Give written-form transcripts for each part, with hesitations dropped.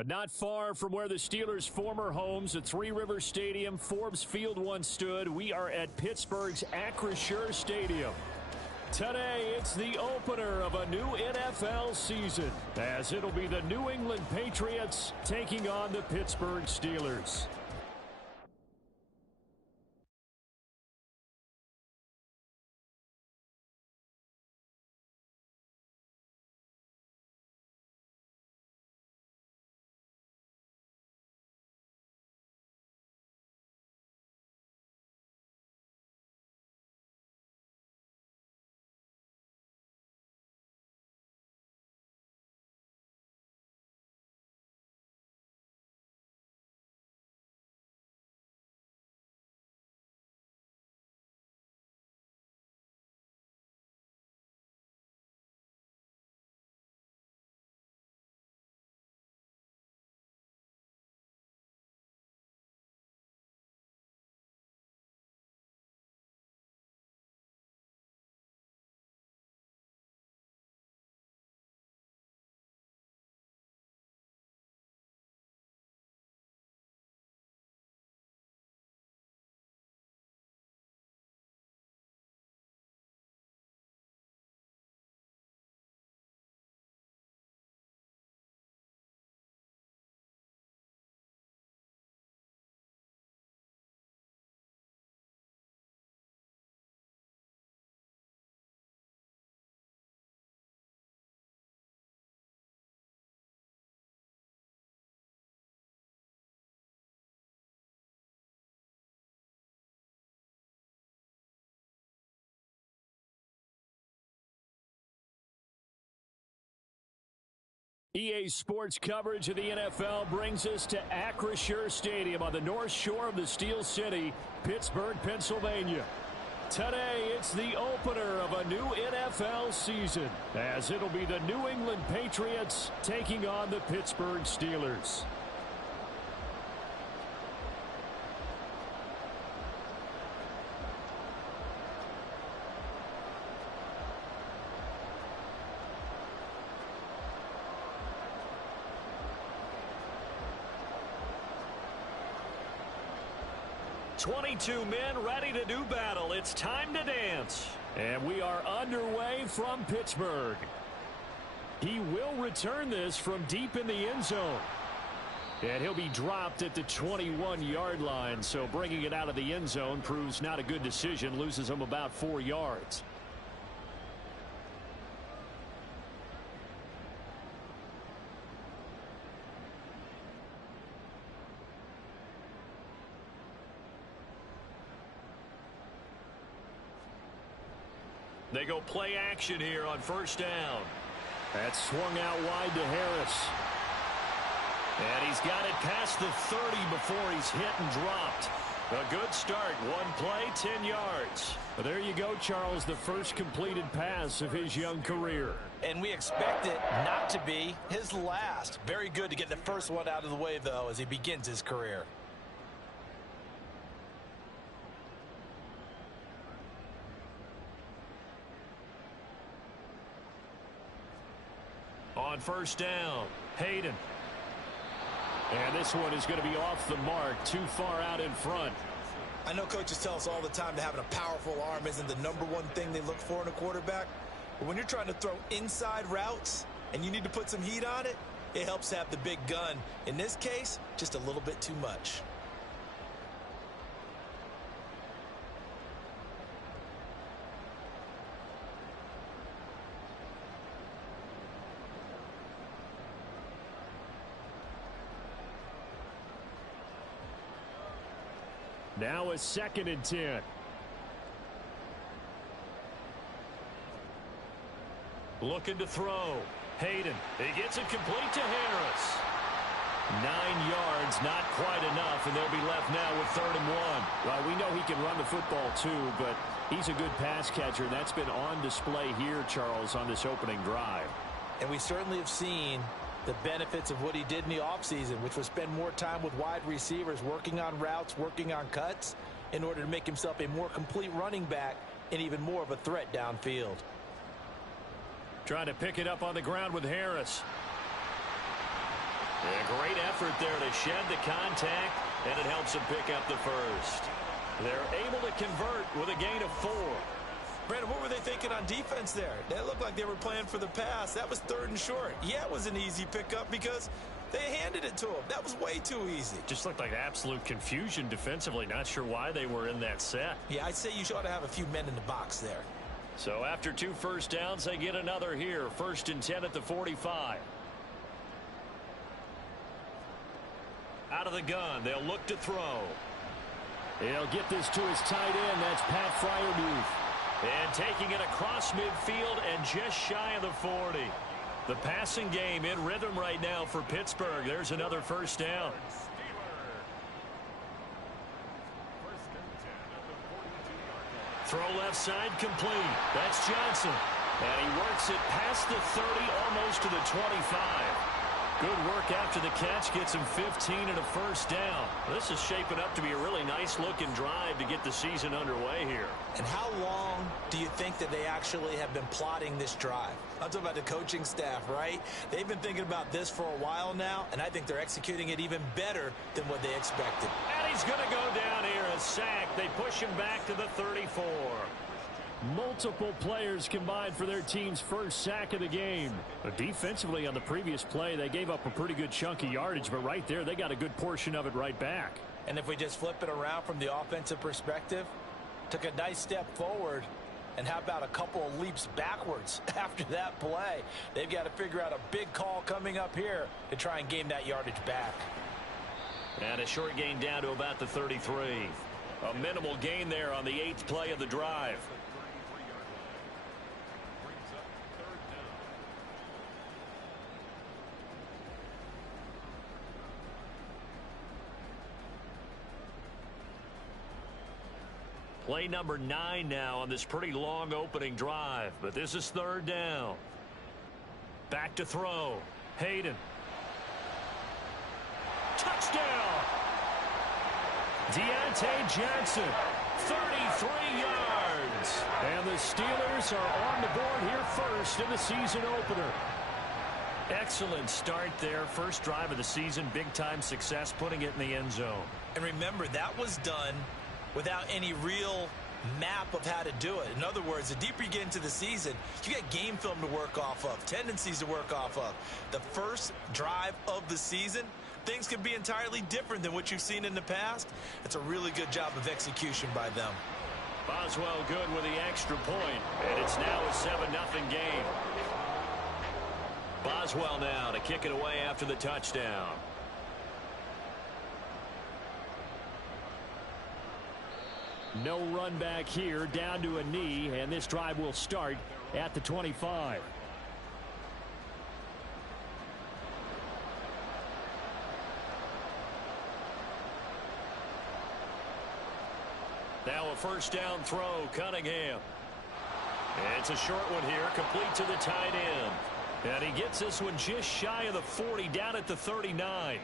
But not far from where the Steelers' former homes at Three Rivers Stadium, Forbes Field once stood, we are at Pittsburgh's Acrisure Stadium. Today, it's the opener of a new NFL season, as it'll be the New England Patriots taking on the Pittsburgh Steelers. EA Sports coverage of the NFL brings us to Acrisure Stadium on the north shore of the Steel City, Pittsburgh, Pennsylvania. Today, it's the opener of a new NFL season, as it'll be the New England Patriots taking on the Pittsburgh Steelers. "22 men ready to do battle. It's time to dance." And we are underway from Pittsburgh. He will return this from deep in the end zone. And he'll be dropped at the 21-yard line, so bringing it out of the end zone proves not a good decision, loses him about 4 yards. They go play action here on first down. That's swung out wide to Harris. And he's got it past the 30 before he's hit and dropped. A good start. One play, 10 yards. Well, there you go, Charles, the first completed pass of his young career. And we expect it not to be his last. Very good to get the first one out of the way, though, as he begins his career. On first down, Hayden. And this one is going to be off the mark, too far out in front. I know coaches tell us all the time that having a powerful arm isn't the #1 thing they look for in a quarterback. But when you're trying to throw inside routes and you need to put some heat on it, it helps to have the big gun. In this case, just a little bit too much. Now a 2nd and 10. Looking to throw. Hayden. He gets it complete to Harris. 9 yards, not quite enough, and they'll be left now with 3rd and 1. Well, we know he can run the football too, but he's a good pass catcher. That's been on display here, Charles, on this opening drive. And we certainly have seen the benefits of what he did in the offseason, which was spend more time with wide receivers, working on routes, working on cuts, in order to make himself a more complete running back and even more of a threat downfield. Trying to pick it up on the ground with Harris. A great effort there to shed the contact, and it helps them pick up the first. They're able to convert with a gain of 4. Brandon, what were they thinking on defense there? They looked like they were playing for the pass. That was 3rd and short. Yeah, it was an easy pickup because they handed it to him. That was way too easy. Just looked like absolute confusion defensively. Not sure why they were in that set. Yeah, I'd say you ought to have a few men in the box there. So after 2 first downs, they get another here. 1st and 10 at the 45. Out of the gun, they'll look to throw. He'll get this to his tight end. That's Pat Freiermuth. And taking it across midfield and just shy of the 40. The passing game in rhythm right now for Pittsburgh. There's another first down. Throw left side complete. That's Johnson. And he works it past the 30, almost to the 25. Good work after the catch. Gets him 15 and a first down. This is shaping up to be a really nice-looking drive to get the season underway here. And how long do you think that they actually have been plotting this drive? I'm talking about the coaching staff, right? They've been thinking about this for a while now, and I think they're executing it even better than what they expected. And he's going to go down here, a sack. They push him back to the 34. Multiple players combined for their team's first sack of the game. But defensively on the previous play, they gave up a pretty good chunk of yardage, but right there, they got a good portion of it right back. And if we just flip it around from the offensive perspective, took a nice step forward, and how about a couple of leaps backwards after that play? They've got to figure out a big call coming up here to try and gain that yardage back. And a short gain down to about the 33. A minimal gain there on the 8th play of the drive. Play number 9 now on this pretty long opening drive, but this is 3rd down. Back to throw. Hayden. Touchdown! Deontay Johnson, 33 yards. And the Steelers are on the board here first in the season opener. Excellent start there. First drive of the season, big-time success, putting it in the end zone. And remember, that was done without any real map of how to do it. In other words, the deeper you get into the season, you get game film to work off of, tendencies to work off of. The first drive of the season, things can be entirely different than what you've seen in the past. It's a really good job of execution by them. Boswell good with the extra point, and it's now a 7-0 game. Boswell now to kick it away after the touchdown. No run back here, down to a knee, and this drive will start at the 25. Now a first down throw, Cunningham. It's a short one here, complete to the tight end. And he gets this one just shy of the 40, down at the 39.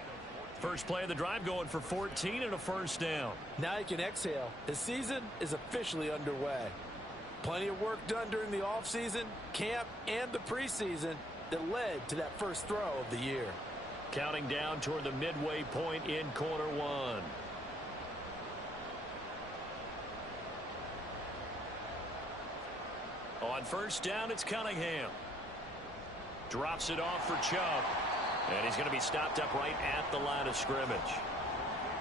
First play of the drive going for 14 and a first down. Now you can exhale. The season is officially underway. Plenty of work done during the offseason, camp, and the preseason that led to that first throw of the year. Counting down toward the midway point in quarter one. On first down, it's Cunningham. Drops it off for Chubb. And he's going to be stopped up right at the line of scrimmage.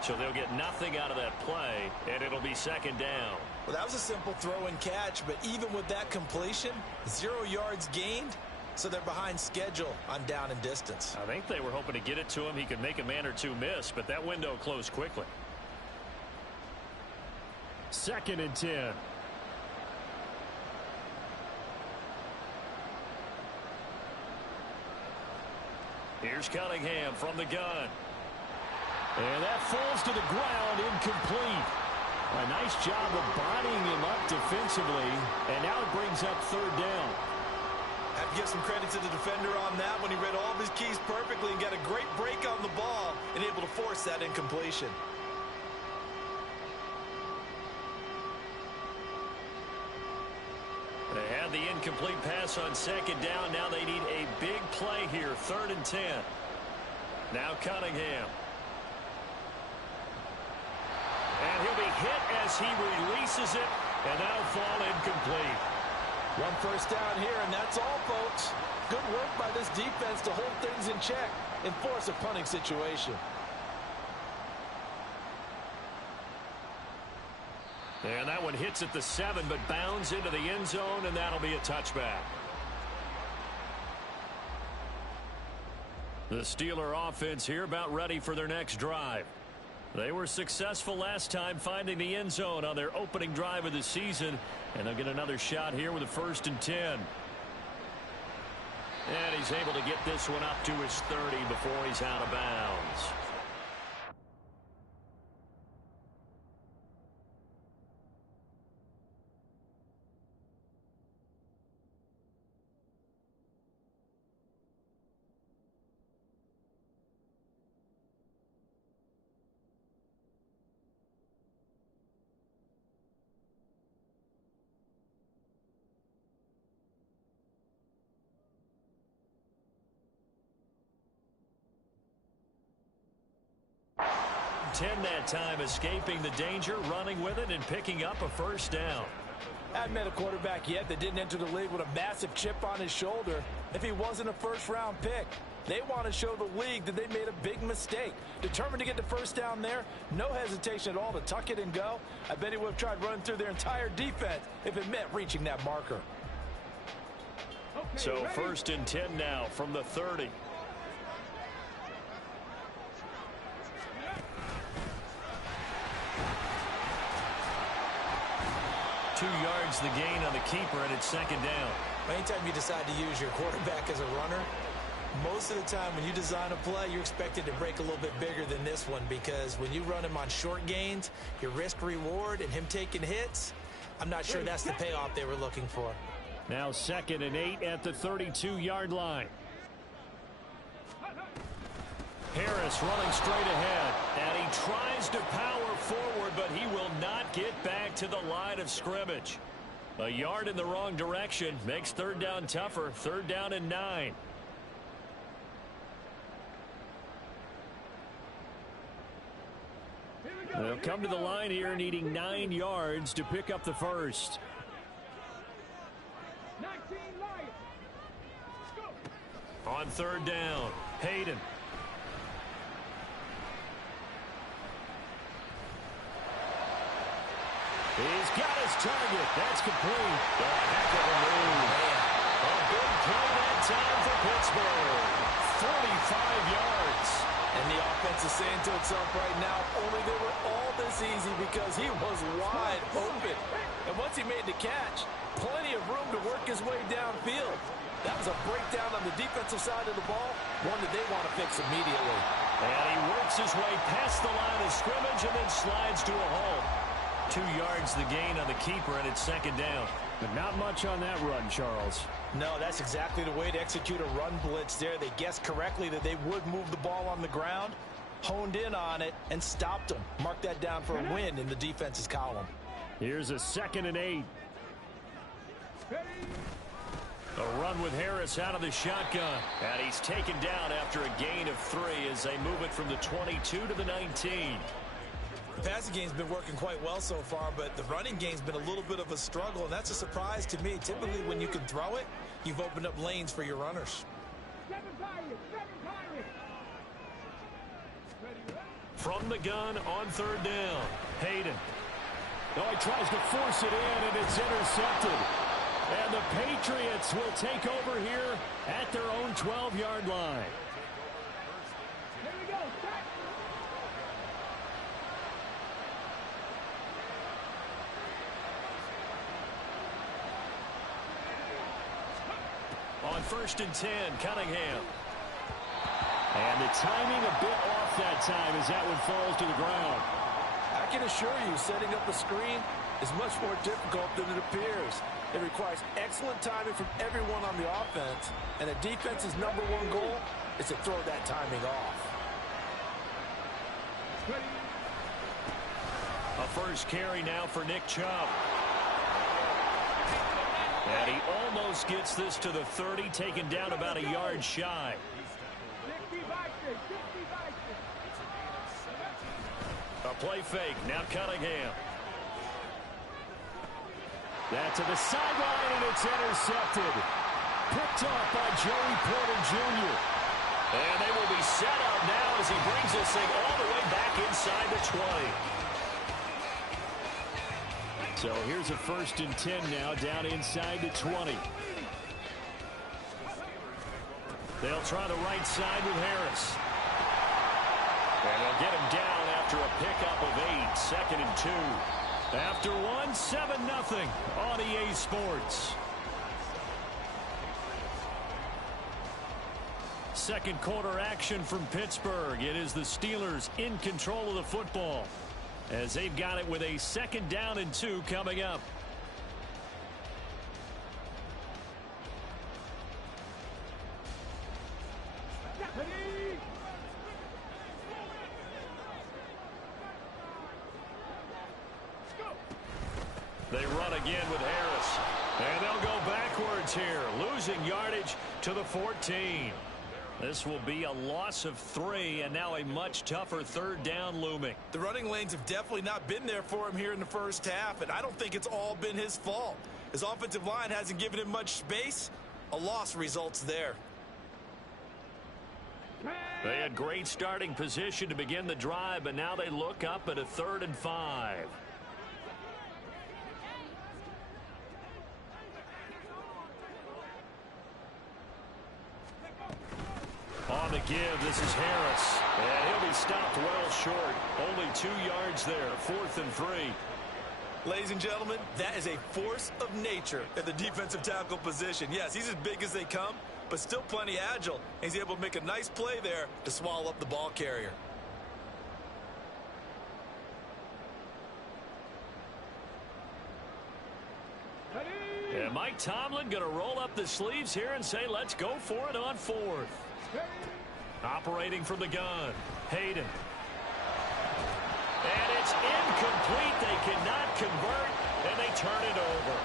So they'll get nothing out of that play, and it'll be second down. Well, that was a simple throw and catch, but even with that completion, 0 yards gained, so they're behind schedule on down and distance. I think they were hoping to get it to him. He could make a man or two miss, but that window closed quickly. 2nd and 10. Here's Cunningham from the gun. And that falls to the ground, incomplete. A nice job of bodying him up defensively, and now it brings up 3rd down. I have to give some credit to the defender on that when he read all of his keys perfectly and got a great break on the ball and able to force that incompletion. They had the incomplete pass on 2nd down. Now they need a big play here, 3rd and 10. Now Cunningham. And he'll be hit as he releases it, and that'll fall incomplete. One first down here, and that's all, folks. Good work by this defense to hold things in check and force a punting situation. And that one hits at the 7, but bounds into the end zone, and that'll be a touchback. The Steeler offense here about ready for their next drive. They were successful last time finding the end zone on their opening drive of the season, and they'll get another shot here with a 1st and 10. And he's able to get this one up to his 30 before he's out of bounds. That time, escaping the danger, running with it, and picking up a 1st down. I haven't met a quarterback yet that didn't enter the league with a massive chip on his shoulder if he wasn't a first-round pick. They want to show the league that they made a big mistake. Determined to get the 1st down there, no hesitation at all to tuck it and go. I bet he would have tried running through their entire defense if it meant reaching that marker. So 1st and 10 now from the 30. 2 yards the gain on the keeper, and it's 2nd down. Anytime you decide to use your quarterback as a runner, most of the time when you design a play, you're expected to break a little bit bigger than this one, because when you run him on short gains, your risk reward and him taking hits, I'm not sure that's the payoff they were looking for. Now 2nd and 8 at the 32-yard line. Harris running straight ahead, and he tries to power forward, but he will not get back to the line of scrimmage. A yard in the wrong direction makes 3rd down tougher. 3rd down and 9. They'll come to the line here needing 9 yards to pick up the 1st. On 3rd down, Hayden. He's got his target. That's complete. A heck of a move. A big play that time for Pittsburgh. 45 yards. And the offense is saying to itself right now, only they were all this easy because he was wide open. And once he made the catch, plenty of room to work his way downfield. That was a breakdown on the defensive side of the ball, one that they want to fix immediately. And he works his way past the line of scrimmage and then slides to a hole. 2 yards the gain on the keeper, and it's 2nd down. But not much on that run, Charles. No, that's exactly the way to execute a run blitz there. They guessed correctly that they would move the ball on the ground, honed in on it, and stopped them. Mark that down for a win in the defense's column. Here's a 2nd and 8. A run with Harris out of the shotgun. And he's taken down after a gain of 3 as they move it from the 22 to the 19. The passing game's been working quite well so far, but the running game's been a little bit of a struggle, and that's a surprise to me. Typically, when you can throw it, you've opened up lanes for your runners. From the gun on 3rd down, Hayden. Oh, he tries to force it in, and it's intercepted. And the Patriots will take over here at their own 12-yard line. On 1st and 10, Cunningham. And the timing a bit off that time as that one falls to the ground. I can assure you, setting up a screen is much more difficult than it appears. It requires excellent timing from everyone on the offense, and the defense's #1 goal is to throw that timing off. A first carry now for Nick Chubb. And he almost gets this to the 30, taken down about a yard shy. play fake. Now Cunningham. That to the sideline, and it's intercepted. Picked off by Joey Porter Jr. And they will be set up now as he brings this thing all the way back inside the 20. So here's a 1st and 10 now, down inside the 20. They'll try the right side with Harris. And they'll get him down after a pickup of 8, 2nd and 2. After 1, 7-0 on EA Sports. Second quarter action from Pittsburgh. It is the Steelers in control of the football as they've got it with a 2nd down and 2 coming up. They run again with Harris. And they'll go backwards here, losing yardage to the 14. This will be a loss of 3, and now a much tougher 3rd down looming. The running lanes have definitely not been there for him here in the first half, and I don't think it's all been his fault. His offensive line hasn't given him much space. A loss results there. They had great starting position to begin the drive, but now they look up at a 3rd and 5. On the give, this is Harris. And he'll be stopped well short. Only 2 yards there, 4th and 3. Ladies and gentlemen, that is a force of nature at the defensive tackle position. Yes, he's as big as they come, but still plenty agile. He's able to make a nice play there to swallow up the ball carrier. And Mike Tomlin going to roll up the sleeves here and say, let's go for it on 4th. Operating from the gun, Hayden. And it's incomplete. They cannot convert, and they turn it over.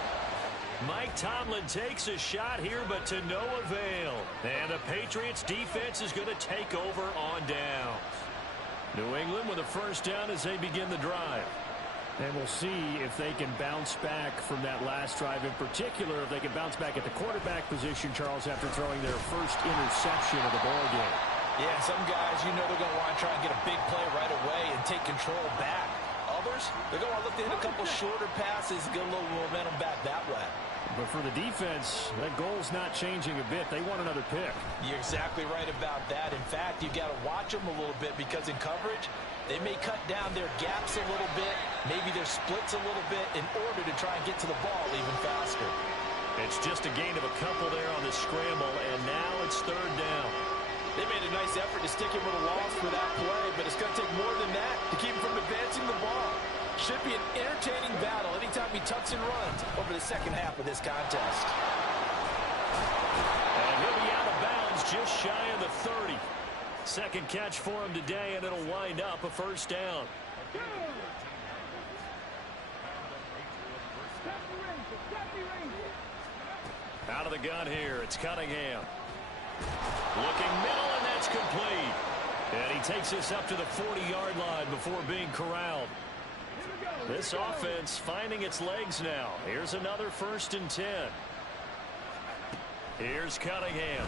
Mike Tomlin takes a shot here, but to no avail. And the Patriots defense is going to take over on downs. New England with a 1st down as they begin the drive. And we'll see if they can bounce back from that last drive, in particular if they can bounce back at the quarterback position, Charles, after throwing their first interception of the ball game. Yeah, some guys, you know, they're going to want to try and get a big play right away and take control back. Others, they're going to look to hit a couple shorter passes, get a little momentum back that way. But for the defense, that goal's not changing a bit. They want another pick. You're exactly right about that. In fact, you've got to watch them a little bit because in coverage, they may cut down their gaps a little bit, maybe their splits a little bit in order to try and get to the ball even faster. It's just a gain of a couple there on the scramble, and now it's 3rd down. They made a nice effort to stick him with a loss for that play, but it's going to take more than that to keep him from advancing the ball. Should be an entertaining battle anytime he tucks and runs over the 2nd half of this contest. And he'll be out of bounds just shy of the 30. 2nd catch for him today, and it'll wind up a 1st down. Out of the gun here, it's Cunningham. Looking middle, and that's complete. And he takes this up to the 40-yard line before being corralled. This offense finding its legs now. Here's another 1st and 10. Here's Cunningham.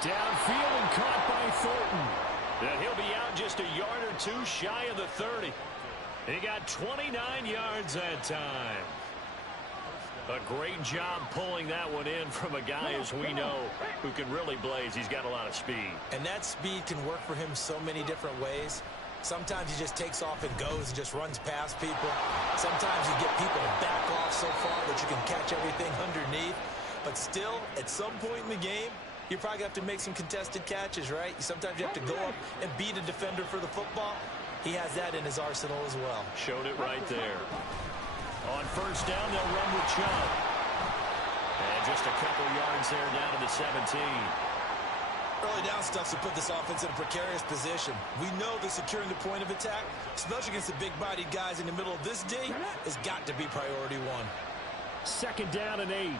Downfield and caught by Thornton. And he'll be out just a yard or 2 shy of the 30. He got 29 yards that time. A great job pulling that one in from a guy, as we know, who can really blaze. He's got a lot of speed. And that speed can work for him so many different ways. Sometimes he just takes off and goes and just runs past people. Sometimes you get people to back off so far that you can catch everything underneath. But still, at some point in the game, you're probably going to have to make some contested catches, right? Sometimes you have to go up and beat a defender for the football. He has that in his arsenal as well. Showed it right there. On 1st down, they'll run with Chubb. And just a couple yards there down to the 17. Early down stuff to put this offense in a precarious position. We know that securing the point of attack, especially against the big-bodied guys in the middle of this day, has got to be priority 1. 2nd down and 8.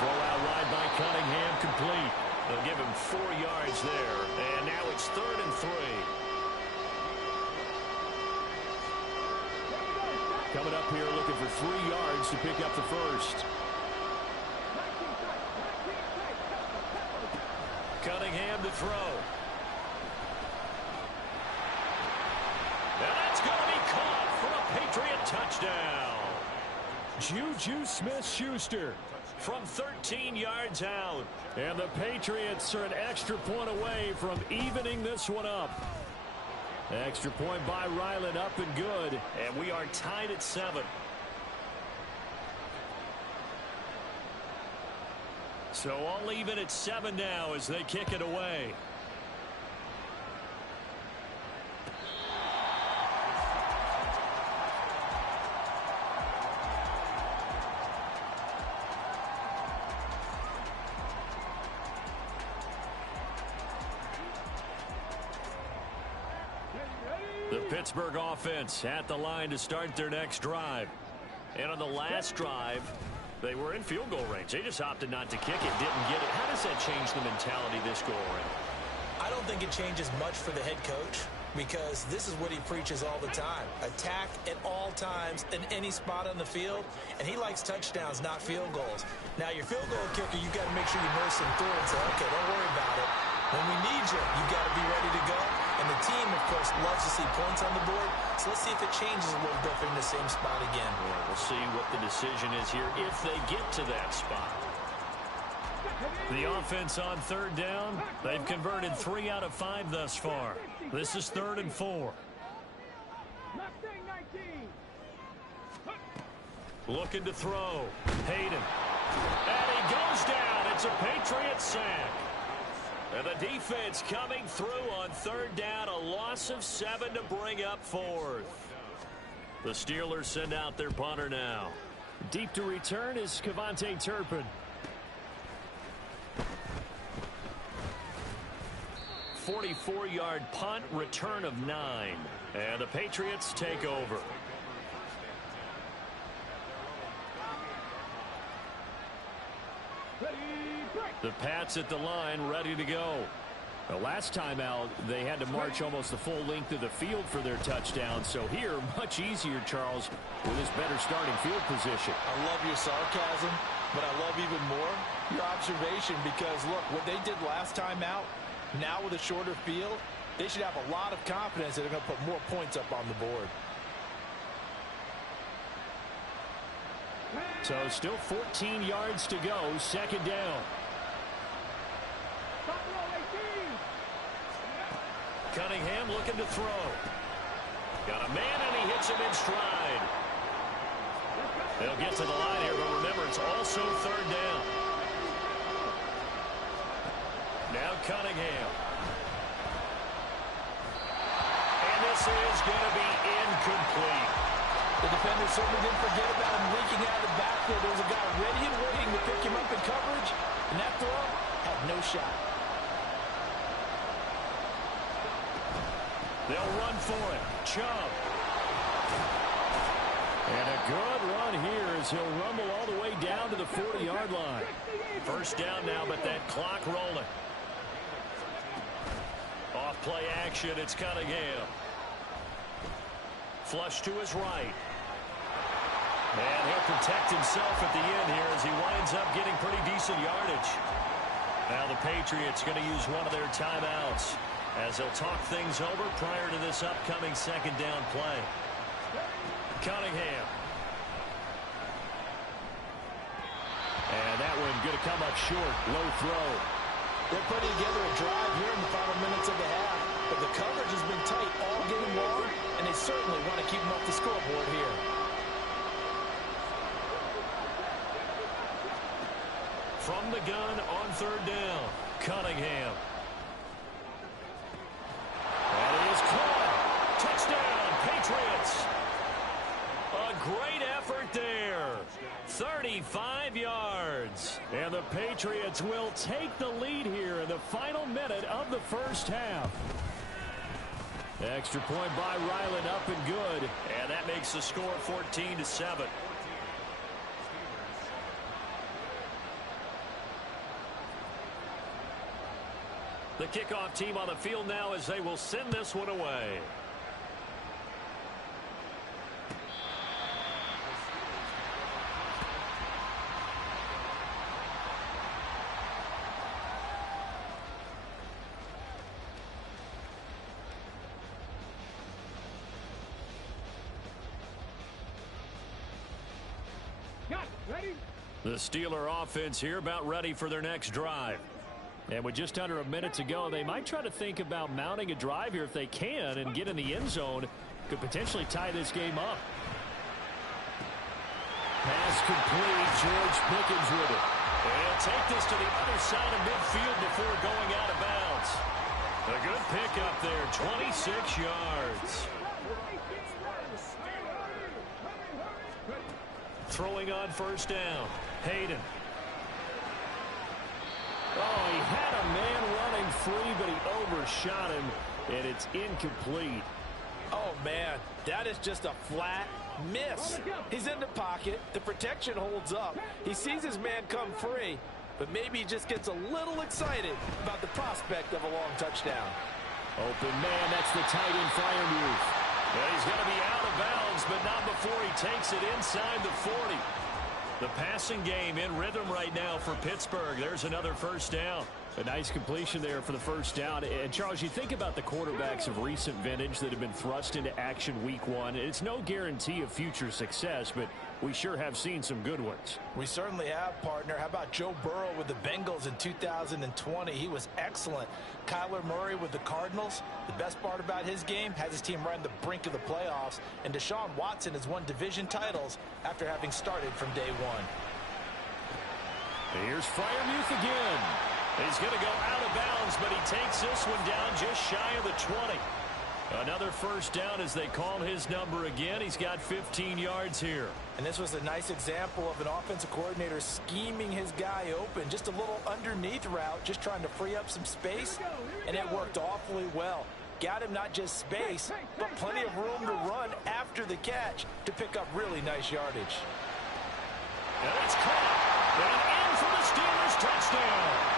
Throw out wide by Cunningham, complete. They'll give him 4 yards there. And now it's 3rd and 3. Coming up here looking for 3 yards to pick up the first. Cunningham to throw. And that's going to be caught for a Patriot touchdown. Juju Smith-Schuster from 13 yards out. And the Patriots are an extra point away from evening this one up. Extra point by Ryland, up and good. And we are tied at 7. So all even at 7 now as they kick it away. The Pittsburgh offense at the line to start their next drive. And on the last drive, they were in field goal range. They just opted not to kick it, didn't get it. How does that change the mentality this go around? I don't think it changes much for the head coach because this is what he preaches all the time. Attack at all times in any spot on the field, and he likes touchdowns, not field goals. Now, your field goal kicker, you've got to make sure you nurse him through and say, okay, don't worry about it. When we need you, you've got to be ready to go. And the team, of course, loves to see points on the board. So let's see if it changes a little bit in the same spot again. Yeah, we'll see what the decision is here if they get to that spot. The offense on 3rd down. They've converted 3 out of 5 thus far. This is 3rd and 4. Looking to throw. Hayden. And he goes down. It's a Patriot sack. And the defense coming through on 3rd down. A loss of 7 to bring up 4th. The Steelers send out their punter now. Deep to return is Kevontae Turpin. 44-yard punt, return of 9. And the Patriots take over. The Pats at the line, ready to go. The last time out, they had to march almost the full length of the field for their touchdown. So here, much easier, Charles, with this better starting field position. I love your sarcasm, but I love even more your observation because, look, what they did last time out, now with a shorter field, they should have a lot of confidence that they're going to put more points up on the board. So still 14 yards to go, 2nd down. Cunningham looking to throw. Got a man, and he hits him in stride. They'll get to the line here, but remember, it's also 3rd down. Now Cunningham. And this is going to be incomplete. The defender certainly didn't forget about him leaking out of the backfield. There was a guy ready and waiting to pick him up in coverage, and that throw had no shot. They'll run for it. Chubb. And a good run here as he'll rumble all the way down to the 40-yard line. 1st down now, but that clock rolling. Off play action, it's Cunningham. Flush to his right. And he'll protect himself at the end here as he winds up getting pretty decent yardage. Now the Patriots going to use one of their timeouts as they'll talk things over prior to this upcoming 2nd down play. Cunningham. And that one going to come up short. Low throw. They're putting together a drive here in the final minutes of the half, but the coverage has been tight all game long, and they certainly want to keep them off the scoreboard here. From the gun on 3rd down, Cunningham. And he is caught. Touchdown, Patriots. A great effort there. 35 yards. And the Patriots will take the lead here in the final minute of the 1st half. Extra point by Ryland, up and good. And that makes the score 14-7. The kickoff team on the field now as they will send this one away. The Steeler offense here about ready for their next drive. And with just under a minute to go, they might try to think about mounting a drive here if they can and get in the end zone. Could potentially tie this game up. Pass complete. George Pickens with it. They'll take this to the other side of midfield before going out of bounds. A good pick up there, 26 yards. Throwing on first down. Hayden. Oh, he had a man running free, but he overshot him, and it's incomplete. Oh, man, that is just a flat miss. He's in the pocket. The protection holds up. He sees his man come free, but maybe he just gets a little excited about the prospect of a long touchdown. Open man, that's the tight end Freiermuth. And he's going to be out of bounds, but not before he takes it inside the 40. The passing game in rhythm right now for Pittsburgh. There's another first down. A nice completion there for the first down. And, Charles, you think about the quarterbacks of recent vintage that have been thrust into action week one. It's no guarantee of future success, but we sure have seen some good ones. We certainly have, partner. How about Joe Burrow with the Bengals in 2020? He was excellent. Kyler Murray with the Cardinals. The best part about his game, has his team right on the brink of the playoffs. And Deshaun Watson has won division titles after having started from day one. Here's Freiermuth again. He's going to go out of bounds, but he takes this one down just shy of the 20. Another first down as they call his number again. He's got 15 yards here. And this was a nice example of an offensive coordinator scheming his guy open. Just a little underneath route, just trying to free up some space, and it worked awfully well. Got him not just space, but plenty of room to run after the catch to pick up really nice yardage. And it's caught. And in for the Steelers touchdown.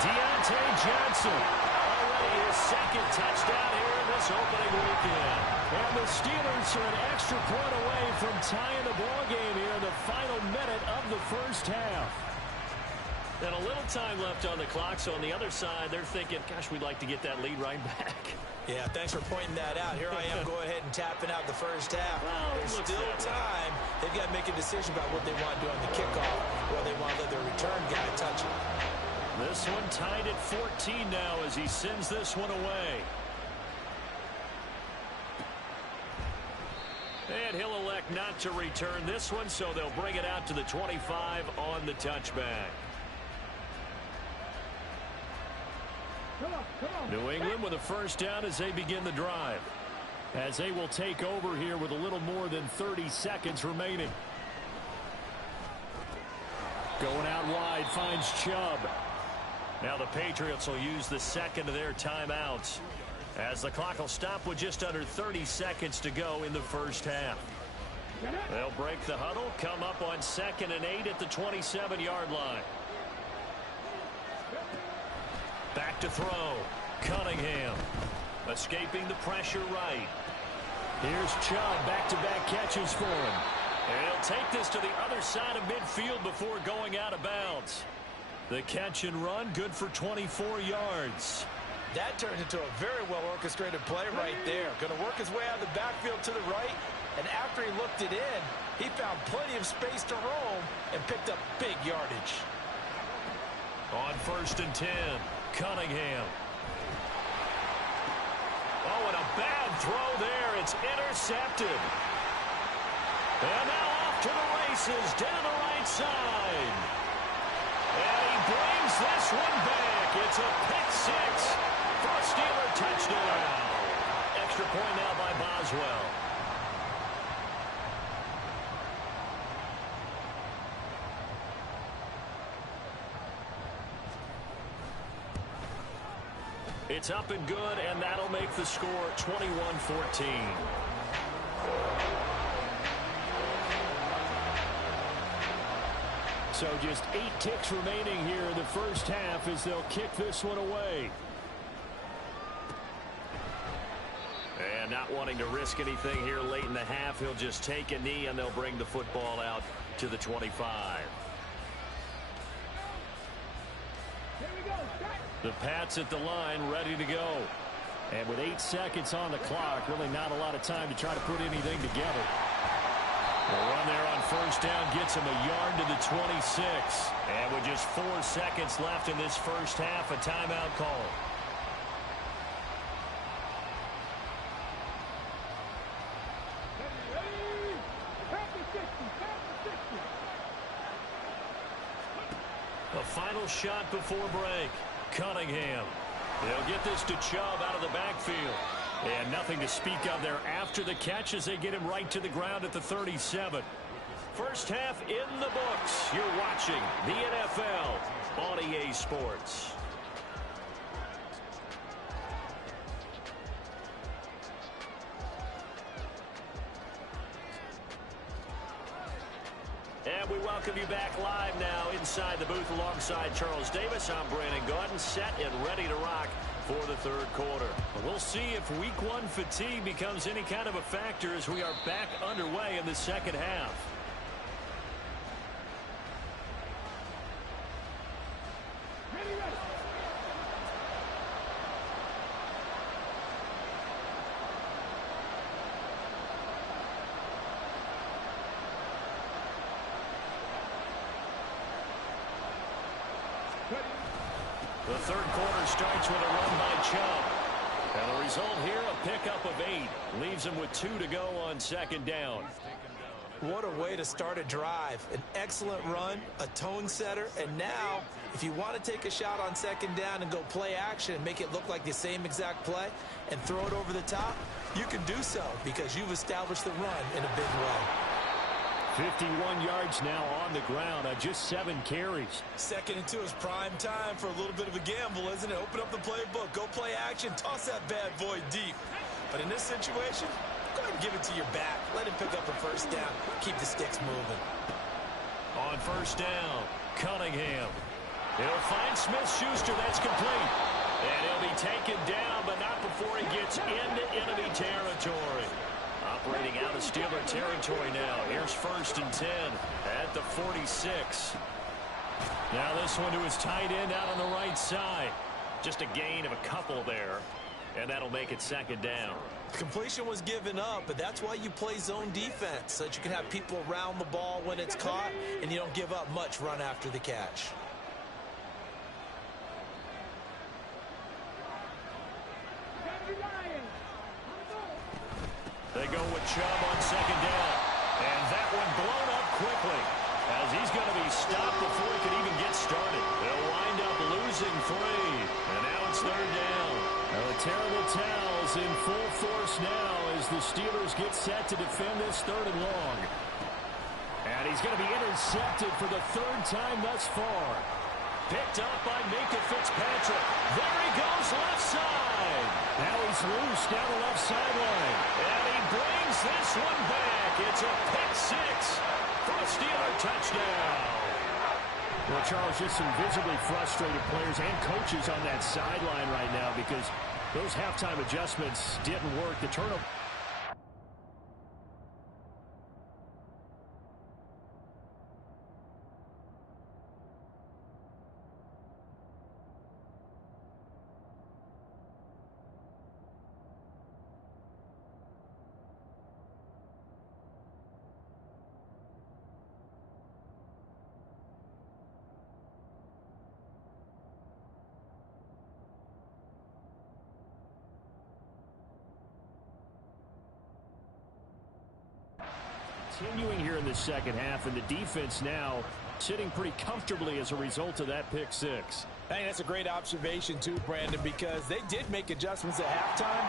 Deontay Johnson, already his second touchdown here in this opening weekend. And the Steelers are an extra point away from tying the ball game here in the final minute of the first half. And a little time left on the clock, so on the other side, they're thinking, gosh, we'd like to get that lead right back. Yeah, thanks for pointing that out. Here I am, go ahead and tapping out the first half. Well, there's still time. They've got to make a decision about what they want to do on the kickoff, or they want to let their return guy touch it. This one tied at 14 now as he sends this one away. And he'll elect not to return this one, so they'll bring it out to the 25 on the touchback. New England with a first down as they begin the drive. As they will take over here with a little more than 30 seconds remaining. Going out wide, finds Chubb. Now the Patriots will use the second of their timeouts as the clock will stop with just under 30 seconds to go in the first half. They'll break the huddle, come up on 2nd and 8 at the 27-yard line. Back to throw. Cunningham escaping the pressure right. Here's Chubb, back-to-back catches for him. And he'll take this to the other side of midfield before going out of bounds. The catch and run, good for 24 yards. That turned into a very well-orchestrated play right there. Going to work his way out of the backfield to the right, and after he looked it in, he found plenty of space to roam and picked up big yardage. On 1st and 10, Cunningham. Oh, and a bad throw there. It's intercepted. And now off to the races down the right side. And he brings this one back. It's a pick six for a Steeler touchdown. Extra point now by Boswell. It's up and good, and that'll make the score 21-14. So just 8 ticks remaining here in the first half as they'll kick this one away. not wanting to risk anything here late in the half, he'll just take a knee, and they'll bring the football out to the 25. The Pats at the line, ready to go. And with 8 seconds on the clock, really not a lot of time to try to put anything together. The run there on first down gets him a yard to the 26. And with just 4 seconds left in this first half, a timeout call. A final shot before break. Cunningham. They'll get this to Chubb out of the backfield. And nothing to speak of there after the catch as they get him right to the ground at the 37. First half in the books. You're watching the NFL on EA Sports. And we welcome you back live now inside the booth alongside Charles Davis. I'm Brandon Gaudin, set and ready to rock for the third quarter. We'll see if week 1 fatigue becomes any kind of a factor as we are back underway in the second half. The third quarter starts with a run by Chubb. And the result here, a pickup of 8. Leaves him with 2 to go on second down. What a way to start a drive. An excellent run, a tone setter, and now, if you want to take a shot on second down and go play action and make it look like the same exact play and throw it over the top, you can do so because you've established the run in a big way. 51 yards now on the ground on just 7 carries. 2nd and 2 is prime time for a little bit of a gamble, isn't it? Open up the playbook, go play action, toss that bad boy deep. But in this situation, go ahead and give it to your back. Let him pick up a first down. Keep the sticks moving. On first down, Cunningham. He'll find Smith-Schuster. That's complete. And he'll be taken down, but not before he gets into enemy territory. Operating out of Steeler territory now. Here's 1st and 10 at the 46. Now this one to his tight end out on the right side. Just a gain of a couple there, and that'll make it 2nd down. Completion was given up, but that's why you play zone defense, so that you can have people around the ball when it's caught, and you don't give up much run after the catch. They go with Chubb on 2nd down. And that one blown up quickly as he's going to be stopped before he can even get started. They'll wind up losing 3. And now it's 3rd down. Now the terrible towels in full force now as the Steelers get set to defend this 3rd and long. And he's going to be intercepted for the 3rd time thus far. Picked up by Minkah Fitzpatrick. There he goes, left side. Now he's loose down the left sideline. And he brings this one back. It's a pick 6 for a Steeler touchdown. Well, Charles, just some visibly frustrated players and coaches on that sideline right now because those halftime adjustments didn't work. The turnover. Continuing here in the second half, and the defense now sitting pretty comfortably as a result of that pick 6. Hey, that's a great observation too, Brandon, because they did make adjustments at halftime.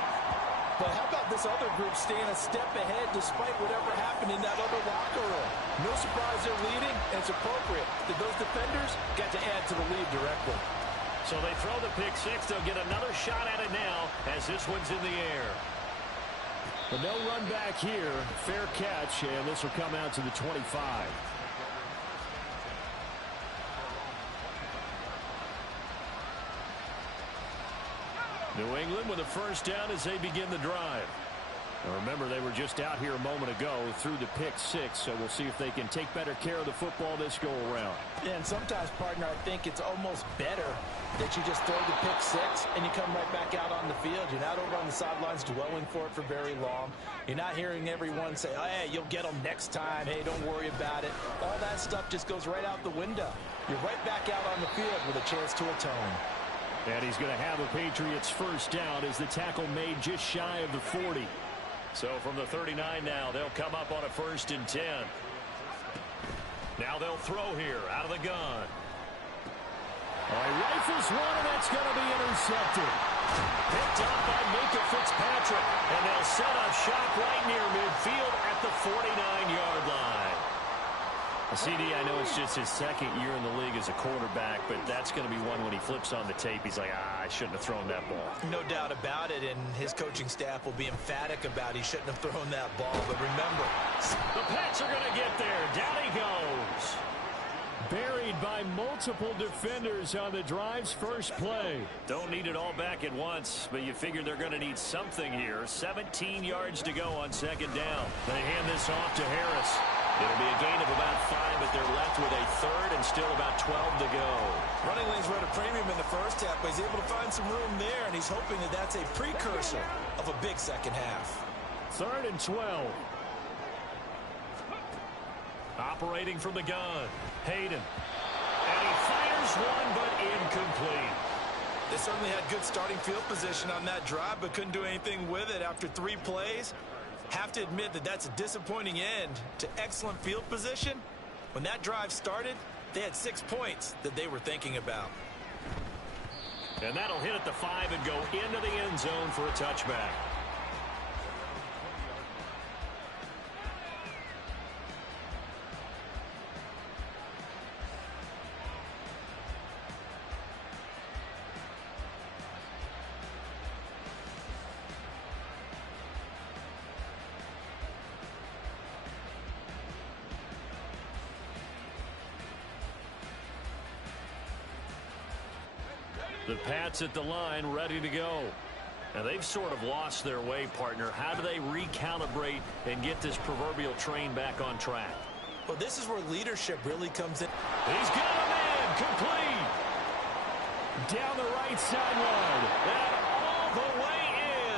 But how about this other group staying a step ahead despite whatever happened in that other locker room? No surprise they're leading, and it's appropriate that those defenders got to add to the lead directly. So they throw the pick 6. They'll get another shot at it now as this one's in the air. But no run back here. Fair catch, and this will come out to the 25. New England with a first down as they begin the drive. Now remember, they were just out here a moment ago through the pick six, so we'll see if they can take better care of the football this go-around. Yeah, and sometimes, partner, I think it's almost better that you just throw the pick six and you come right back out on the field. You're not over on the sidelines dwelling for it for very long. You're not hearing everyone say, oh, hey, you'll get them next time. Hey, don't worry about it. All that stuff just goes right out the window. You're right back out on the field with a chance to atone. And he's going to have a Patriots first down as the tackle made just shy of the 40. So from the 39 now, they'll come up on a 1st and 10. Now they'll throw here out of the gun. He rifles one, and that's going to be intercepted. Picked up by Minka Fitzpatrick, and they'll set up shop right near midfield at the 49-yard line. CD, I know it's just his second year in the league as a quarterback, but that's going to be one when he flips on the tape. He's like, I shouldn't have thrown that ball. No doubt about it, and his coaching staff will be emphatic about he shouldn't have thrown that ball. But remember, the Pats are going to get there. Down he goes. Buried by multiple defenders on the drive's first play. Don't need it all back at once, but you figure they're going to need something here. 17 yards to go on 2nd down. They hand this off to Harris. It'll be a gain of about 5, but they're left with a 3rd and still about 12 to go. Running lanes were at a premium in the first half, but he's able to find some room there, and he's hoping that that's a precursor of a big second half. 3rd and 12. Operating from the gun, Hayden. And he fires one, but incomplete. They certainly had good starting field position on that drive, but couldn't do anything with it after 3 plays. Have to admit that that's a disappointing end to excellent field position. When that drive started, they had 6 points that they were thinking about. And that'll hit at the 5 and go into the end zone for a touchback. The Pats at the line, ready to go. Now, they've sort of lost their way, partner. How do they recalibrate and get this proverbial train back on track? Well, this is where leadership really comes in. He's got a man, complete. Down the right sideline. And all the way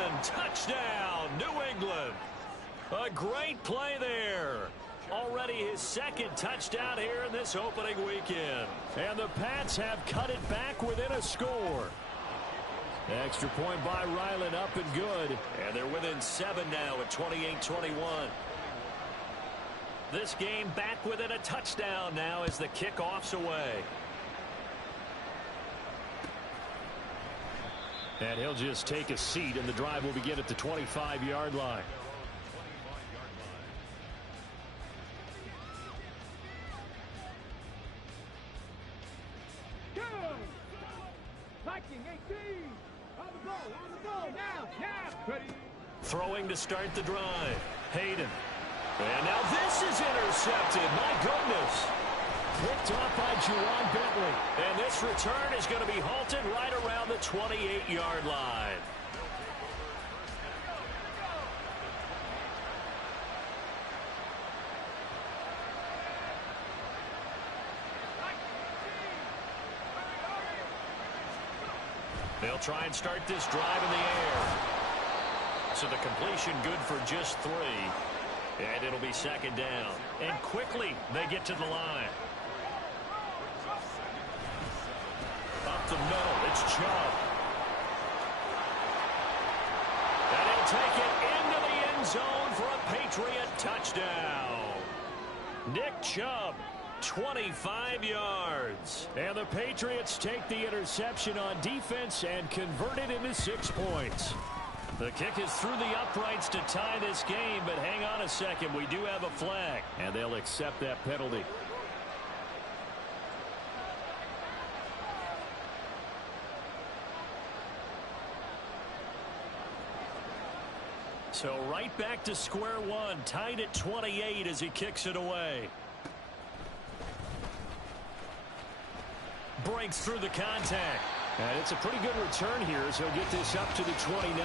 in. Touchdown, New England. A great play there. Already his 2nd touchdown here in this opening weekend. And the Pats have cut it back within a score. Extra point by Ryland, up and good. And they're within 7 now at 28-21. This game back within a touchdown now as the kickoff's away. And he'll just take a seat, and the drive will begin at the 25-yard line. Throwing to start the drive. Hayden. And now this is intercepted. My goodness. Picked off by Juwan Bentley. And this return is going to be halted right around the 28-yard line. They'll try and start this drive in the air. So the completion good for just 3. And it'll be 2nd down. And quickly they get to the line. Up the middle, it's Chubb. And he'll take it into the end zone for a Patriot touchdown. Nick Chubb, 25 yards. And the Patriots take the interception on defense and convert it into 6 points. The kick is through the uprights to tie this game, but hang on a second. We do have a flag, and they'll accept that penalty. So right back to square one, tied at 28 as he kicks it away. Breaks through the contact. And it's a pretty good return here as he'll get this up to the 29.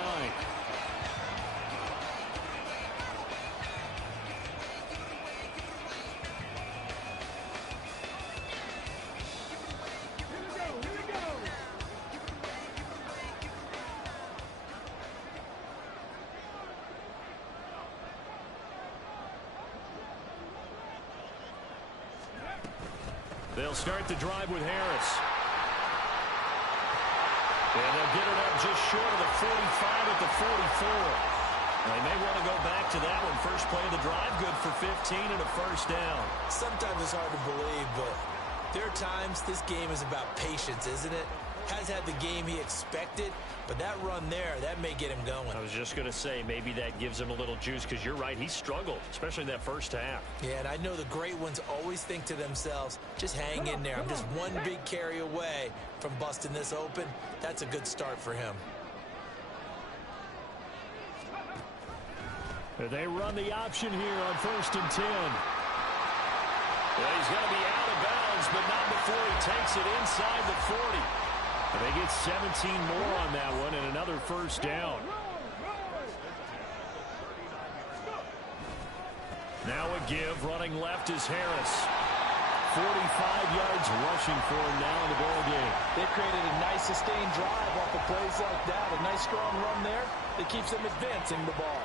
They'll start the drive with Harris. And they'll get it up just short of the 45 at the 44. They may want to go back to that one. First play of the drive, good for 15 and a first down. Sometimes it's hard to believe, but there are times this game is about patience, isn't it? Has had the game he expected, but that run there, that may get him going. I was just going to say, maybe that gives him a little juice, because you're right, he struggled, especially in that first half. Yeah, and I know the great ones always think to themselves, just hang in there. I'm just one big carry away from busting this open. That's a good start for him. They run the option here on 1st and 10. Well, he's going to be out of bounds, but not before he takes it inside the 40. And they get 17 more on that one and another first down. Now a give, running left is Harris. 45 yards rushing for him now in the ball game. They've created a nice sustained drive off of plays like that. A nice strong run there that keeps them advancing the ball.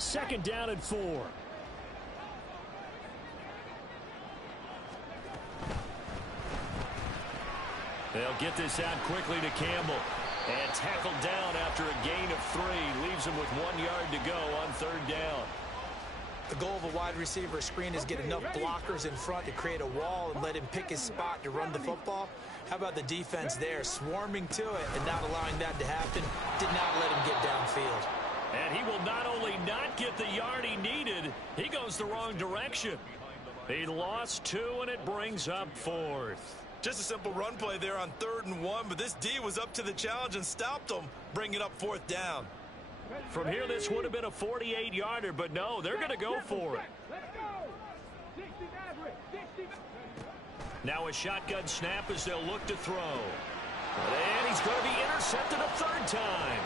Second down and 4. They'll get this out quickly to Campbell. And tackled down after a gain of 3. Leaves him with 1 yard to go on 3rd down. The goal of a wide receiver screen is get enough blockers in front to create a wall and let him pick his spot to run the football. How about the defense there, swarming to it and not allowing that to happen? Did not let him get downfield. And he will not only not get the yard he needed, he goes the wrong direction. He lost 2, and it brings up 4th. Just a simple run play there on 3rd and 1, but this D was up to the challenge and stopped him, bringing up 4th down. From here, this would have been a 48-yarder, but no, they're going to go for it. Now a shotgun snap as they'll look to throw. And he's going to be intercepted a 3rd time.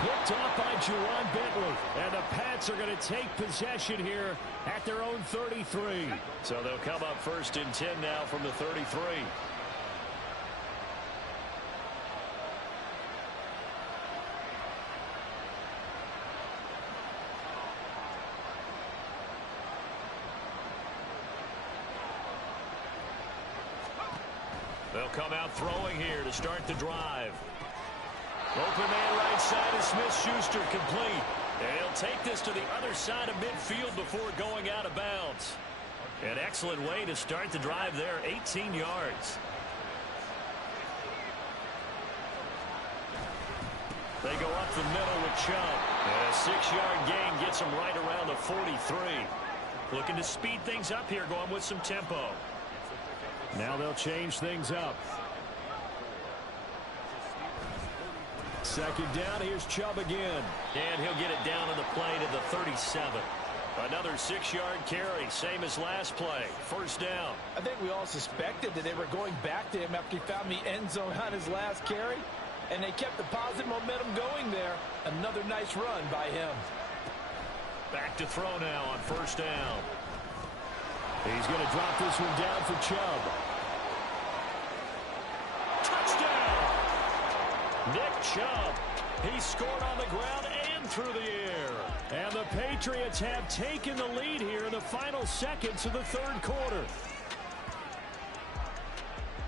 Picked off by Juwan Bentley. And the Pats are going to take possession here at their own 33. So they'll come up 1st and 10 now from the 33. They'll come out throwing here to start the drive. Open man right side is Smith-Schuster, complete. And he'll take this to the other side of midfield before going out of bounds. An excellent way to start the drive there, 18 yards. They go up the middle with Chubb. And a 6-yard gain gets them right around the 43. Looking to speed things up here, going with some tempo. Now they'll change things up. Second down, here's Chubb again. And he'll get it down on the play to the 37. Another 6-yard carry, same as last play. First down. I think we all suspected that they were going back to him after he found the end zone on his last carry. And they kept the positive momentum going there. Another nice run by him. Back to throw now on first down. He's going to drop this one down for Chubb. Touchdown! Nick Chubb. He scored on the ground and through the air. And the Patriots have taken the lead here in the final seconds of the 3rd quarter.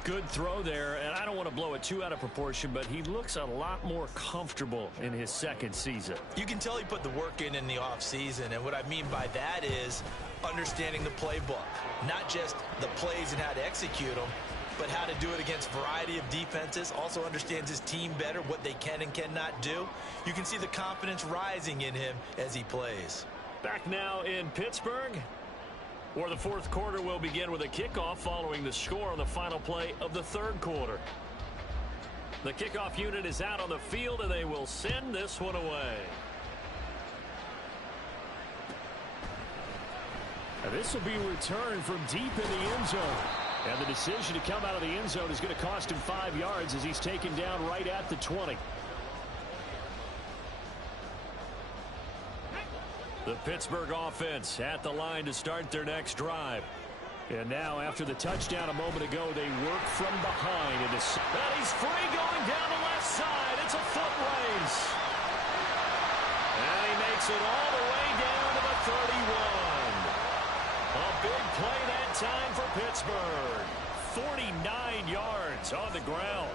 Good throw there, and I don't want to blow it too out of proportion, but he looks a lot more comfortable in his 2nd season. You can tell he put the work in the offseason, and what I mean by that is understanding the playbook. Not just the plays and how to execute them, but how to do it against a variety of defenses. Also understands his team better, what they can and cannot do. You can see the confidence rising in him as he plays. Back now in Pittsburgh, where the 4th quarter will begin with a kickoff following the score on the final play of the 3rd quarter. The kickoff unit is out on the field, and they will send this one away. And this will be returned from deep in the end zone. And the decision to come out of the end zone is going to cost him 5 yards as he's taken down right at the 20. The Pittsburgh offense at the line to start their next drive. And now after the touchdown a moment ago, they work from behind. And he's free going down the left side. It's a foot race. And he makes it all the way down to the 31. A big play that time for Pittsburgh. 49 yards on the ground.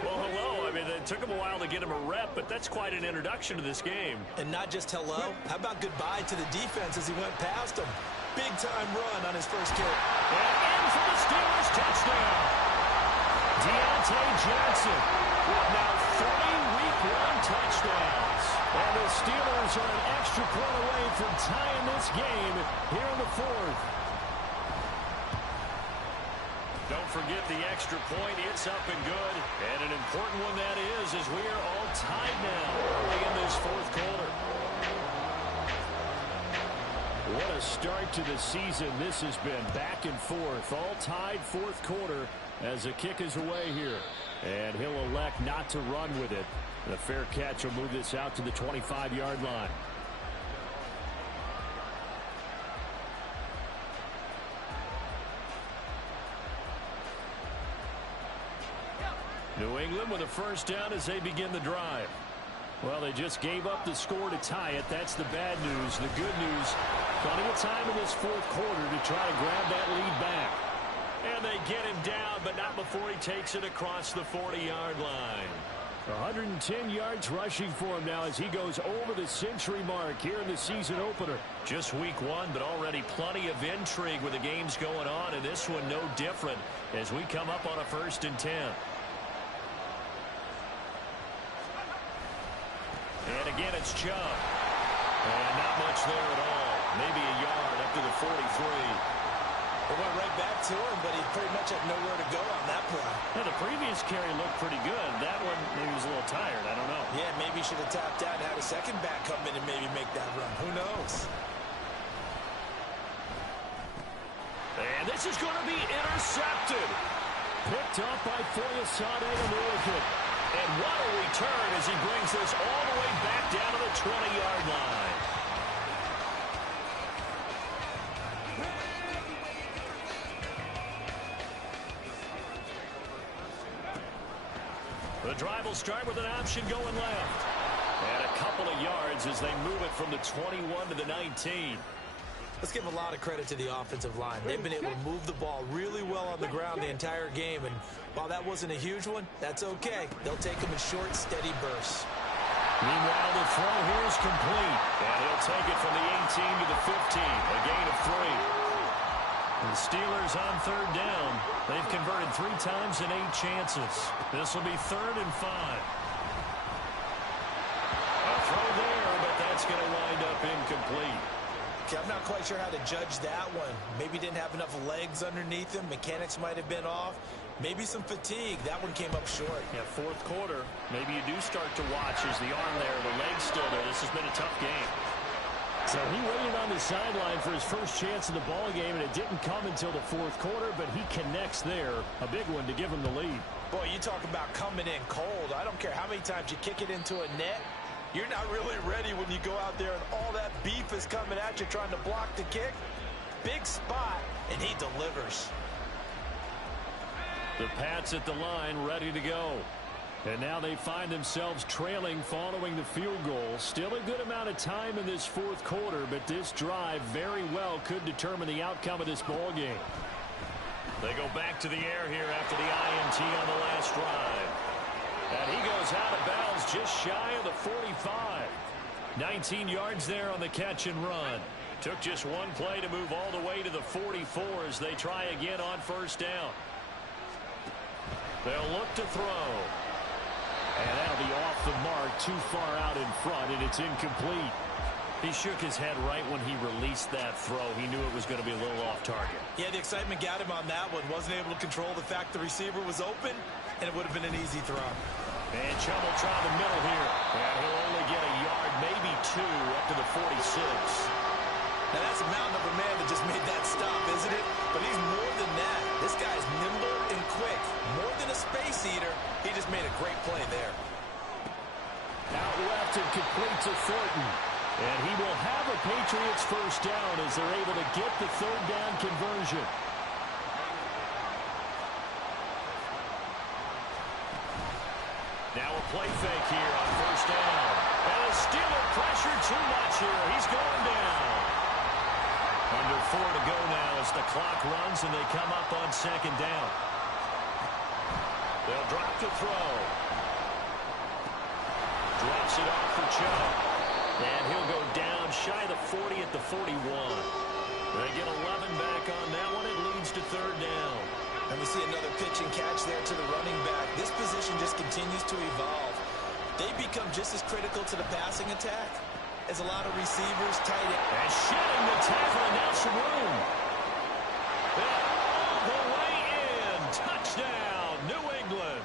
Well, hello. I mean, it took him a while to get him a rep, but that's quite an introduction to this game. And not just hello. How about goodbye to the defense as he went past him? Big-time run on his first kick. And in for the Steelers touchdown. Deontay Johnson with now 3 week-long touchdowns. And the Steelers are an extra point away from tying this game here in the fourth. Don't forget the extra point. It's up and good. And an important one that is, as we are all tied now early in this fourth quarter. What a start to the season this has been. Back and forth, all tied fourth quarter as the kick is away here. And he'll elect not to run with it. The fair catch will move this out to the 25-yard line. New England with a first down as they begin the drive. Well, they just gave up the score to tie it. That's the bad news. The good news, plenty of time in this fourth quarter to try to grab that lead back. And they get him down, but not before he takes it across the 40-yard line. 110 yards rushing for him now as he goes over the century mark here in the season opener. Just week one, but already plenty of intrigue with the games going on, and this one no different as we come up on a 1st and 10. And again, it's Chubb. And not much there at all. Maybe a yard up to the 43. It went right back to him, but he pretty much had nowhere to go on that play. Now, the previous carry looked pretty good. That one, maybe was a little tired. I don't know. Yeah, maybe he should have tapped out and had a second back come in and maybe make that run. Who knows? And this is going to be intercepted. Picked up by Foyesade American. And what a return as he brings this all the way back down to the 20-yard line. The drive will start with an option going left. And a couple of yards as they move it from the 21 to the 19. Let's give a lot of credit to the offensive line. They've been able to move the ball really well on the ground the entire game. And while that wasn't a huge one, that's okay. They'll take them in short, steady bursts. Meanwhile, the throw here is complete. And he'll take it from the 18 to the 15. A gain of 3. The Steelers on 3rd down. They've converted 3 times in 8 chances. This will be 3rd and 5. A throw there, but that's going to wind up incomplete. I'm not quite sure how to judge that one. Maybe didn't have enough legs underneath him. Mechanics might have been off. Maybe some fatigue. That one came up short. Yeah, fourth quarter. Maybe you do start to watch as the arm there, the leg's still there. This has been a tough game. So he waited on the sideline for his first chance in the ball game, and it didn't come until the fourth quarter, but he connects there. A big one to give him the lead. Boy, you talk about coming in cold. I don't care how many times you kick it into a net. You're not really ready when you go out there and all that beef is coming at you trying to block the kick. Big spot, and he delivers. The Pats at the line ready to go. And now they find themselves trailing following the field goal. Still a good amount of time in this fourth quarter, but this drive very well could determine the outcome of this ball game. They go back to the air here after the INT on the last drive. And he goes out of bounds just shy of the 45. 19 yards there on the catch and run. Took just one play to move all the way to the 44 as they try again on 1st down. They'll look to throw. And that'll be off the mark, too far out in front, and it's incomplete. He shook his head right when he released that throw. He knew it was going to be a little off target. Yeah, the excitement got him on that one. Wasn't able to control the fact the receiver was open, and it would have been an easy throw. And Chubb will try the middle here. And he'll only get a yard, maybe 2, up to the 46. Now, that's a mountain of a man that just made that stop, isn't it? But he's more than that. This guy's nimble and quick. More than a space eater, he just made a great play there. Out left and complete to Thornton. And he will have a Patriots first down as they're able to get the 3rd down conversion. Now a play fake here on 1st down. And a Steeler pressure too much here. He's going down. Under 4 to go now as the clock runs and they come up on second down. They'll drop to throw. Drops it off for Chubb. And he'll go down shy of the 40 at the 41. They get 11 back on that one. It leads to third down. And we see another pitch and catch there to the running back. This position just continues to evolve. They become just as critical to the passing attack as a lot of receivers, tight end. And shedding the tackle, and now some room. And all the way in. Touchdown, New England.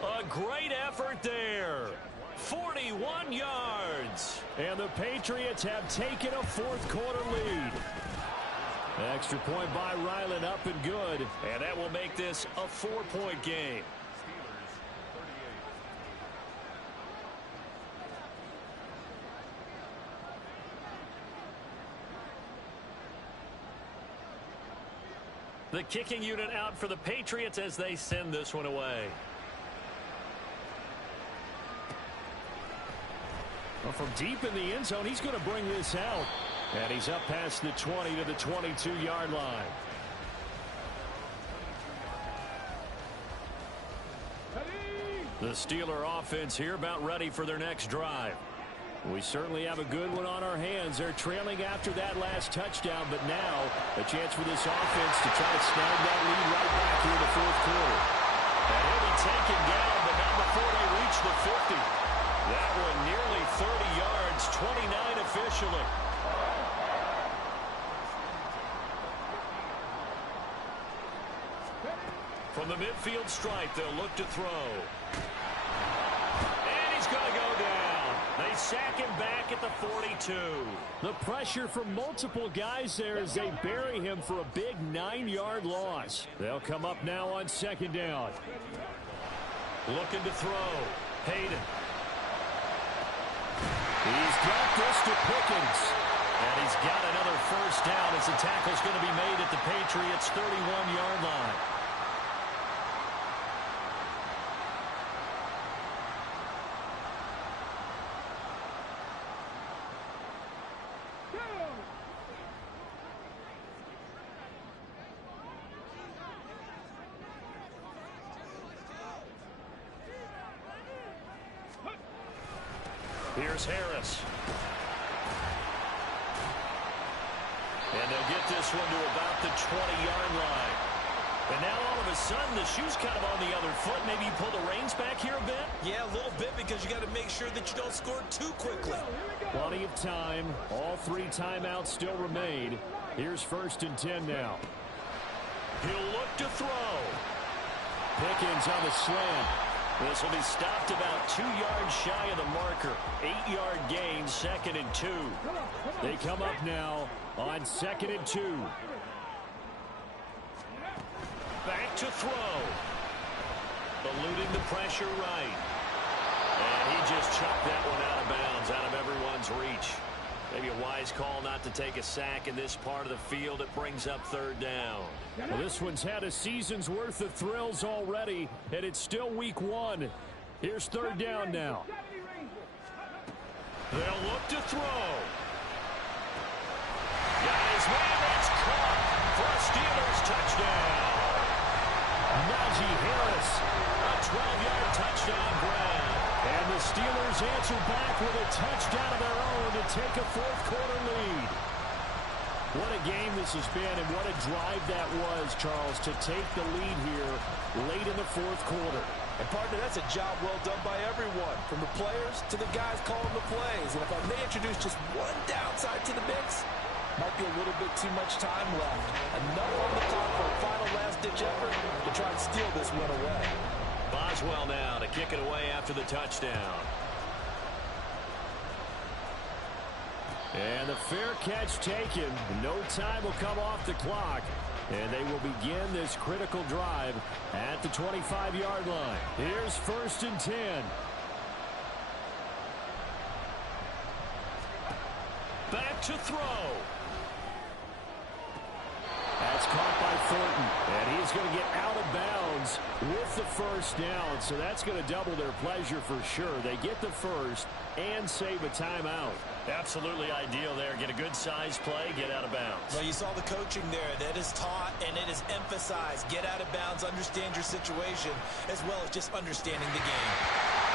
A great effort there. 41 yards. And the Patriots have taken a fourth-quarter lead. Extra point by Ryland, up and good. And that will make this a 4-point game. The kicking unit out for the Patriots as they send this one away. Well, from deep in the end zone, he's going to bring this out. And he's up past the 20 to the 22-yard line. The Steeler offense here about ready for their next drive. We certainly have a good one on our hands. They're trailing after that last touchdown, but now a chance for this offense to try to snag that lead right back here in the fourth quarter. And he'll be taken down, but not before they reach the 50. That one nearly 30 yards, 29 officially. From the midfield stripe, they'll look to throw. And he's going to go down. They sack him back at the 42. The pressure from multiple guys there as they bury him for a big 9-yard loss. They'll come up now on second down. Looking to throw. Hayden. He's got this to Pickens. And he's got another first down as the tackle's going to be made at the Patriots' 31-yard line. Here's Harris. And they'll get this one to about the 20-yard line. And now all of a sudden the shoe's kind of on the other foot. Maybe you pull the reins back here a bit? Yeah, a little bit because you got to make sure that you don't score too quickly. Plenty of time. All 3 timeouts still remain. Here's 1st and 10 now. He'll look to throw. Pickens on the slant. This will be stopped about 2 yards shy of the marker. 8-yard gain, 2nd and 2. They come up now on 2nd and 2. Back to throw. Eluding the pressure right. And he just chucked that one out of bounds, out of everyone's reach. Maybe a wise call not to take a sack in this part of the field. It brings up 3rd down. Well, this one's had a season's worth of thrills already, and it's still week 1. Here's 3rd down now. They'll look to throw. Got his man, that's caught for a Steelers touchdown. Najee Harris, a 12-yard touchdown grab. And the Steelers answer back with a touchdown of their own to take a fourth-quarter lead. What a game this has been, and what a drive that was, Charles, to take the lead here late in the fourth quarter. And, partner, that's a job well done by everyone, from the players to the guys calling the plays. And if I may introduce just one downside to the mix, might be a little bit too much time left. Enough on the clock for a final last-ditch effort to try and steal this one away. Boswell now to kick it away after the touchdown. And the fair catch taken. No time will come off the clock. And they will begin this critical drive at the 25-yard line. Here's 1st and 10. Back to throw. That's caught by Thornton, and he's going to get out of bounds with the first down, so that's going to double their pleasure for sure. They get the first and save a timeout. Absolutely ideal there. Get a good size play, get out of bounds. Well, you saw the coaching there. That is taught and it is emphasized. Get out of bounds, understand your situation, as well as just understanding the game.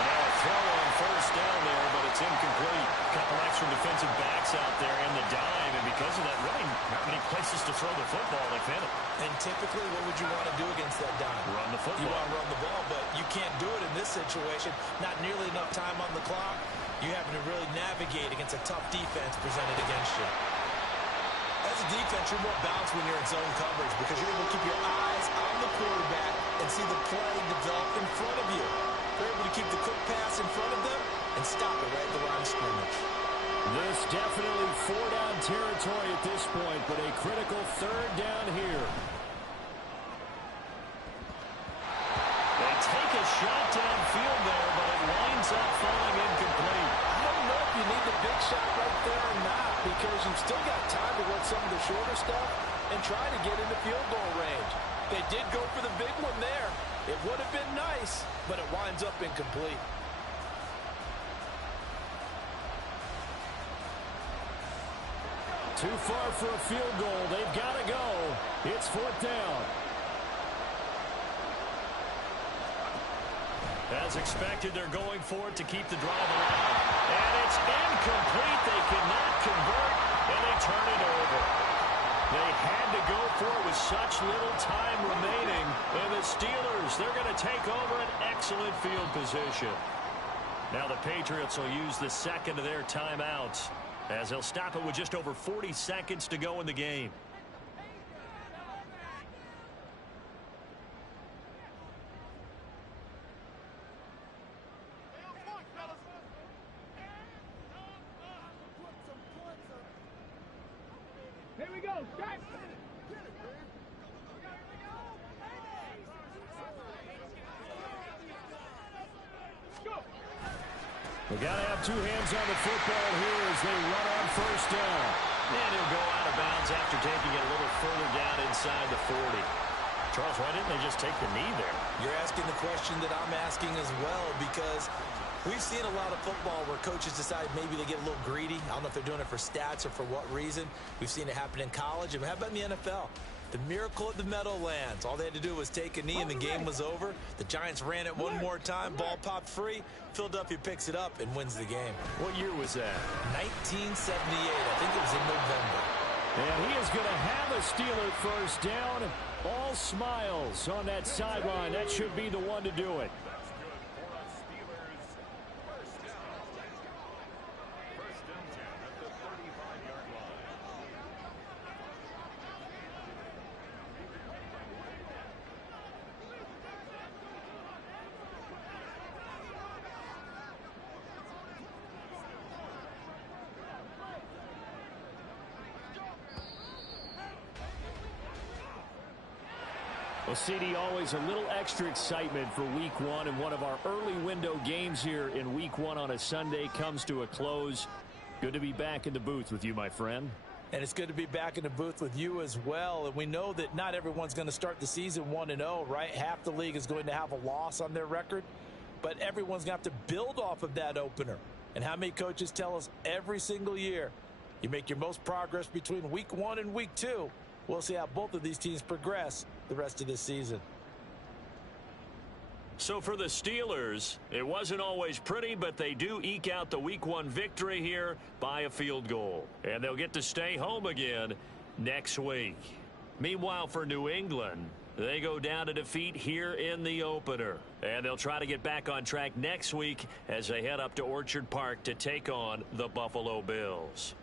And now a throw on first down there, but it's incomplete. A couple extra defensive backs out there in the dime, and because of that, really not many places to throw the football. They fit it. And typically, what would you want to do against that dime? Run the football. You want to run the ball, but you can't do it in this situation. Not nearly enough time on the clock. You're having to really navigate against a tough defense presented against you. As a defense, you're more balanced when you're in zone coverage because you're able to keep your eyes on the quarterback and see the play develop in front of you. They're able to keep the quick pass in front of them and stop it right at the line of scrimmage. This definitely four-down territory at this point, but a critical third down here. They take a shot downfield there, but it winds up falling incomplete. I don't know if you need the big shot right there or not, because you've still got time to run some of the shorter stuff and try to get into field goal range. They did go for the big one there. It would have been nice, but it winds up incomplete. Too far for a field goal. They've got to go. It's fourth down. As expected, they're going for it to keep the drive alive. And it's incomplete. They cannot convert, and they turn it over. They had to go for it with such little time remaining. And the Steelers, they're going to take over an excellent field position. Now the Patriots will use the second of their timeouts, as they'll stop it with just over 40 seconds to go in the game. Here we go. Start. We got to have two hands on the football here as they run on first down. And he'll go out of bounds after taking it a little further down inside the 40. Charles, why didn't they just take the knee there? You're asking the question that I'm asking as well, because we've seen a lot of football where coaches decide maybe they get a little greedy. I don't know if they're doing it for stats or for what reason. We've seen it happen in college. And how about in the NFL? The miracle at the Meadowlands. All they had to do was take a knee and the game was over. The Giants ran it one more time. Ball popped free. Philadelphia picks it up and wins the game. What year was that? 1978. I think it was in November. And he is going to have a Steeler first down. All smiles on that sideline. That should be the one to do it. Well, CD, always a little extra excitement for week one, and one of our early window games here in week one on a Sunday comes to a close. Good to be back in the booth with you, my friend. And it's good to be back in the booth with you as well. And we know that not everyone's going to start the season 1-0, right? Half the league is going to have a loss on their record, but everyone's going to have to build off of that opener. And how many coaches tell us every single year, you make your most progress between week one and week two. We'll see how both of these teams progress the rest of this season. So for the Steelers, it wasn't always pretty, but they do eke out the week one victory here by a field goal. And they'll get to stay home again next week. Meanwhile, for New England, they go down to defeat here in the opener. And they'll try to get back on track next week as they head up to Orchard Park to take on the Buffalo Bills.